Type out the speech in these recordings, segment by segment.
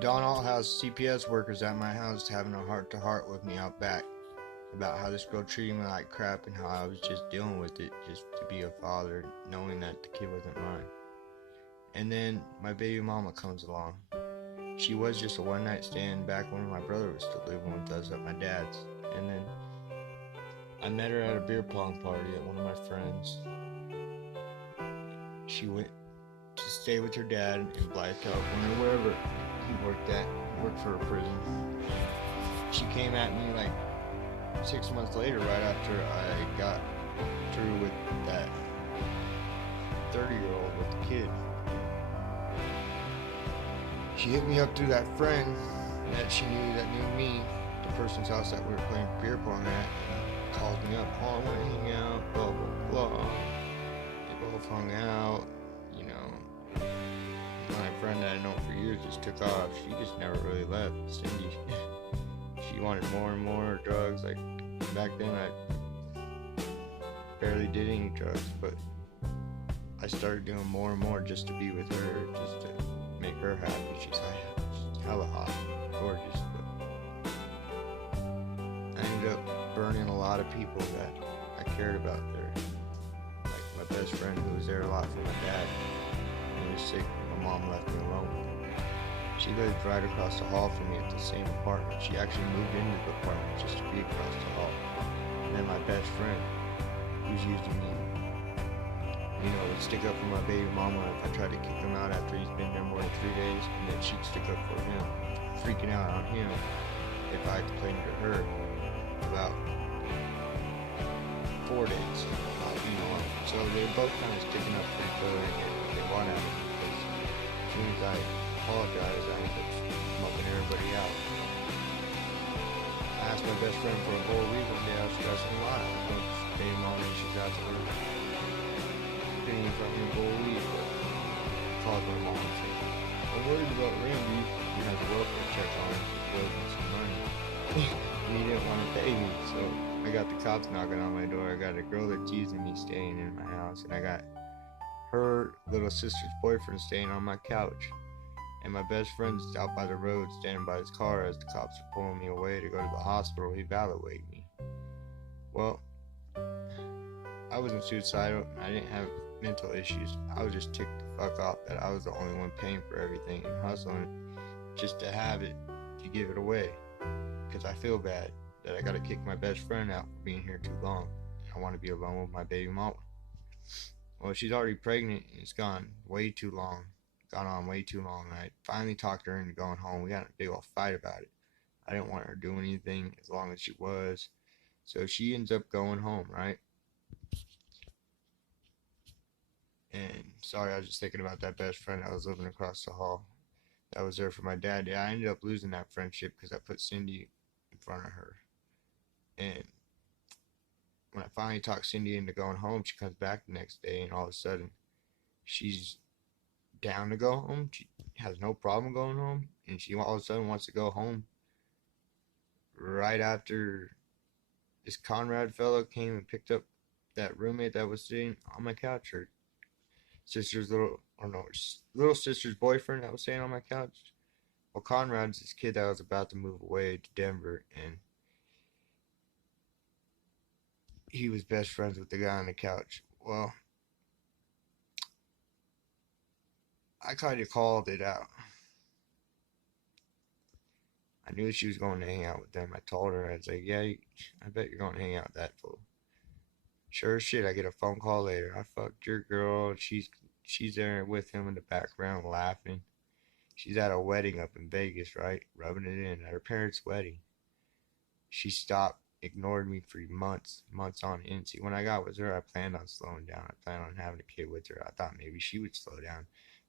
Donald has CPS workers at my house having a heart to heart with me out back about how this girl treated me like crap and how I was just dealing with it just to be a father, knowing that the kid wasn't mine. And then my baby mama comes along. She was just a one night stand back when my brother was still living with us at my dad's. And then I met her at a beer pong party at one of my friends. She went to stay with her dad in Blythe, California, wherever he worked at. He worked for a prison. She came at me like 6 months later, right after I got through with that 30-year-old with the kid. She hit me up through that friend that she knew that knew me, the person's house that we were playing beer pong at. Called me up, oh, I want to hang out, blah, blah, blah. They both hung out, you know. My friend that I know for years just took off. She just never really left. Cindy, she wanted more and more drugs. Like, back then I barely did any drugs, but I started doing more and more just to be with her, just to make her happy. She's hella hot, gorgeous, but I ended up burning a lot of people that I cared about there. Like my best friend who was there a lot for my dad. He was sick, my mom left me alone with him. She lived right across the hall from me at the same apartment. She actually moved into the apartment just to be across the hall. And then my best friend, who's using me, would stick up for my baby mama if I tried to kick him out after he's been there more than 3 days, and then she'd stick up for him, freaking out on him if I complained to her about 4 days not being alone. So they were both kind of sticking up for each other and getting what they want out of me, because as soon as I apologized, I ended up mucking everybody out. I asked my best friend for a whole week one day. I was stressing a lot. I told baby mama she's out to work. Didn't even fucking a whole week, but I called my mom and said, I'm worried about Randy. He has a welfare check on him. He owes me some money. And he didn't want to pay me, so I got the cops knocking on my door. I got a girl that's teasing me staying in my house, and I got her little sister's boyfriend staying on my couch. And my best friend's out by the road standing by his car as the cops are pulling me away to go to the hospital. He evaluated me. Well, I wasn't suicidal. I didn't have mental issues. I was just ticked the fuck off that I was the only one paying for everything and hustling just to have it, to give it away. Because I feel bad that I gotta kick my best friend out for being here too long. I want to be alone with my baby mama. Well, she's already pregnant and it's gone way too long. Gone on way too long. I finally talked her into going home. We got in a big old fight about it. I didn't want her doing anything as long as she was. So she ends up going home, right? And sorry, I was just thinking about that best friend that was living across the hall that was there for my dad. Yeah, I ended up losing that friendship because I put Cindy in front of her. And when I finally talked Cindy into going home, she comes back the next day, and all of a sudden, she's down to go home. She has no problem going home, and she all of a sudden wants to go home right after this Conrad fellow came and picked up that roommate that was sitting on my couch, her sister's little sister's boyfriend that was staying on my couch. Well, Conrad's this kid that was about to move away to Denver, and he was best friends with the guy on the couch. Well, I kind of called it out. I knew she was going to hang out with them. I told her, I was like, yeah, I bet you're going to hang out with that fool. Sure as shit, I get a phone call later. I fucked your girl. She's there with him in the background laughing. She's at a wedding up in Vegas, right? Rubbing it in at her parents' wedding. She stopped, ignored me for months on end. See, when I got with her, I planned on slowing down. I planned on having a kid with her. I thought maybe she would slow down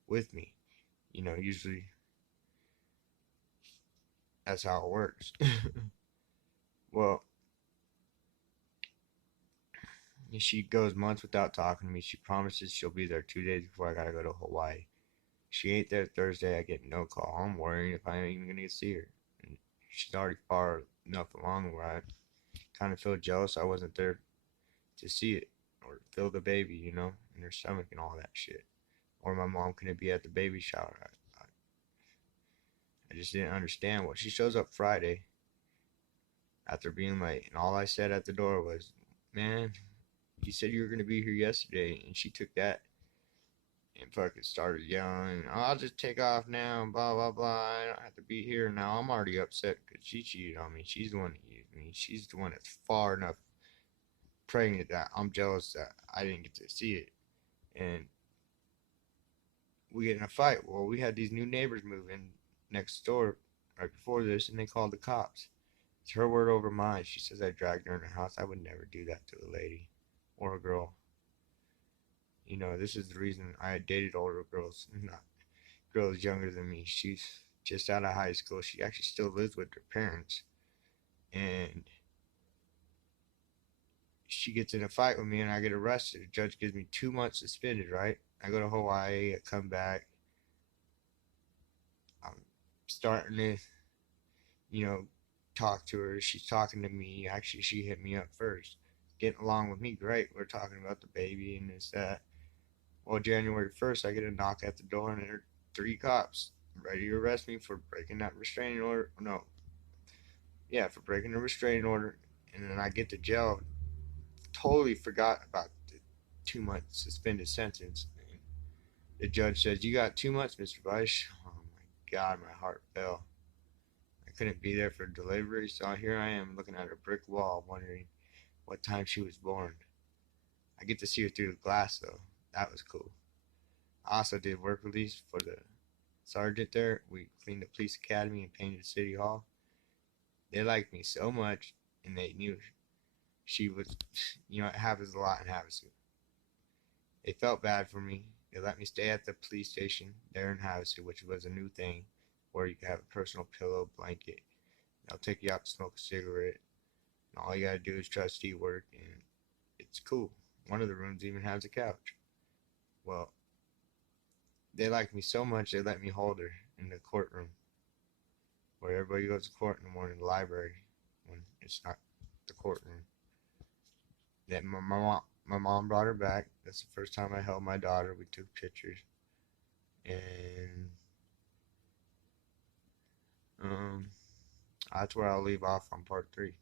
with me. Usually that's how it works. Well, she goes months without talking to me. She promises she'll be there 2 days before I gotta go to Hawaii. She ain't there Thursday. I get no call. I'm worrying if I ain't even gonna see her. And she's already far enough along where I kind of feel jealous I wasn't there to see it or feel the baby, in her stomach and all that shit. Or my mom couldn't be at the baby shower. I just didn't understand. Well, she shows up Friday after being late, and all I said at the door was, "Man, you said you were gonna be here yesterday," and she took that and fucking started yelling, "I'll just take off now, blah blah blah. I don't have to be here now." I'm already upset because she cheated on me. She's the one that used me. She's the one that's far enough pregnant that I'm jealous that I didn't get to see it. And we get in a fight. Well, we had these new neighbors move in next door right before this, and they called the cops. It's her word over mine. She says I dragged her in the house. I would never do that to a lady or a girl. You know, this is the reason I had dated older girls, not girls younger than me. She's just out of high school. She actually still lives with her parents. And she gets in a fight with me and I get arrested. The judge gives me 2 months suspended, right? I go to Hawaii, I come back. I'm starting to, you know, talk to her. She's talking to me. Actually, she hit me up first. Getting along with me, great. We're talking about the baby and this, that. Well, January 1st, I get a knock at the door and there are 3 cops ready to arrest me for breaking that restraining order. No, yeah, for breaking the restraining order. And then I get to jail. Totally forgot about the 2 month suspended sentence. And the judge says, "You got 2 months, Mr. Weiss." Oh my God, my heart fell. I couldn't be there for delivery, so here I am looking at a brick wall, wondering what time she was born. I get to see her through the glass, though. That was cool. I also did work release for the sergeant there. We cleaned the police academy and painted City Hall. They liked me so much, and they knew she was, it happens a lot in Havasu. They felt bad for me. They let me stay at the police station there in Havasu, which was a new thing, where you could have a personal pillow, blanket. They'll take you out to smoke a cigarette, and all you gotta do is trustee work, and it's cool. One of the rooms even has a couch. Well, they liked me so much they let me hold her in the courtroom, where everybody goes to court in the morning, the library, when it's not the courtroom. That my mom brought her back. That's the first time I held my daughter. We took pictures, and um, that's where I'll leave off on part 3.